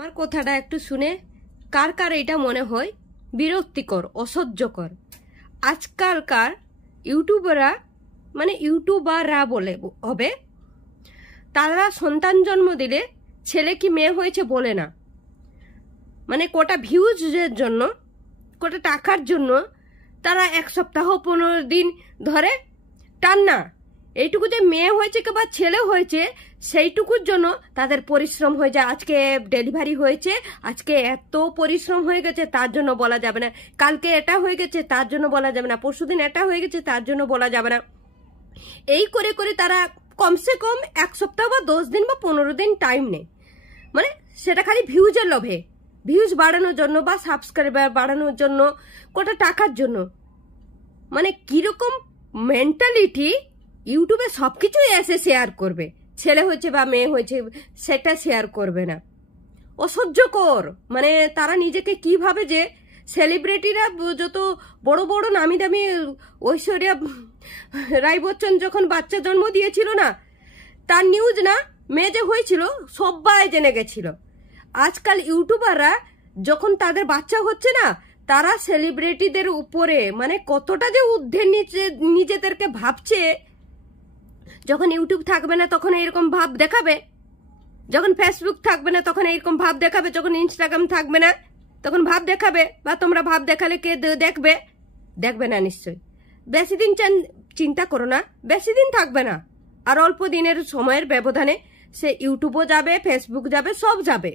আমার কথাটা একটু শুনে কার কার এটা মনে হয় বিরক্তিকর, অসহ্যকর। আজকালকার ইউটিউবাররা বলে হবে, তারা সন্তান জন্ম দিলে ছেলে কি মেয়ে হয়েছে বলে না, মানে কটা ভিউজের জন্য, কটা টাকার জন্য তারা 1 সপ্তাহ 15 দিন ধরে টান্না এইটুকু যে মেয়ে হয়েছে কিংবা ছেলে হয়েছে সেইটুকুর জন্য তাদের পরিশ্রম হয়ে যায়। আজকে ডেলিভারি হয়েছে, আজকে এত পরিশ্রম হয়ে গেছে তার জন্য বলা যাবে না, কালকে এটা হয়ে গেছে তার জন্য বলা যাবে না, পরশুদিন এটা হয়ে গেছে তার জন্য বলা যাবে না। এই করে করে তারা কমসে কম 1 সপ্তাহ বা 10 দিন বা 15 দিন টাইম নেয়, মানে সেটা খালি ভিউজের লোভে, ভিউজ বাড়ানোর জন্য বা সাবস্ক্রাইবার বাড়ানোর জন্য, কটা টাকার জন্য। মানে কিরকম মেন্টালিটি, ইউটিউবে সবকিছুই এসে শেয়ার করবে, ছেলে হয়েছে বা মেয়ে হয়েছে সেটা শেয়ার করবে না। অসহ্যকর। মানে তারা নিজেকে কিভাবে যে সেলিব্রিটিরা যত বড় বড় নামি দামি, ঐশ্বরিয়া রাই বচ্চন যখন বাচ্চা জন্ম দিয়েছিল না, তার নিউজ না, মেয়ে যে হয়েছিল সবাই জেনে গেছিল। আজকাল ইউটিউবাররা যখন তাদের বাচ্চা হচ্ছে না, তারা সেলিব্রিটিদের উপরে মানে কতটা যে ঊর্ধ্বে নিজেদেরকে ভাবছে। যখন ইউটিউব থাকবে না তখন এরকম ভাব দেখাবে, যখন ফেসবুক থাকবে না তখন এরকম ভাব দেখাবে, যখন ইনস্টাগ্রাম থাকবে না তখন ভাব দেখাবে। বা তোমরা ভাব দেখালে কে দেখবে? দেখবে না নিশ্চয়। বেশি দিন চিন্তা করো না, বেশি দিন থাকবে না, আর অল্প দিনের সময়ের ব্যবধানে সে ইউটিউবও যাবে, ফেসবুক যাবে, সব যাবে।